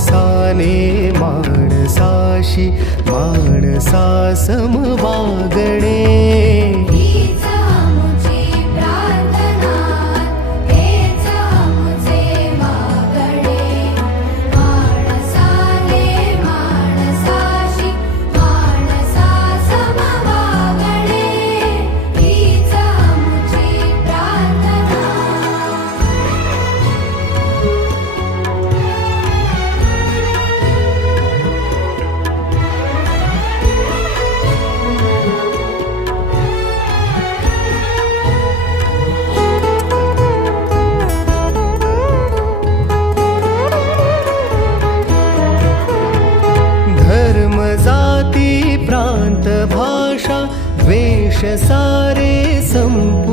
माणसाने माणसाशी माणसा समवागणे सारे संपूर्ण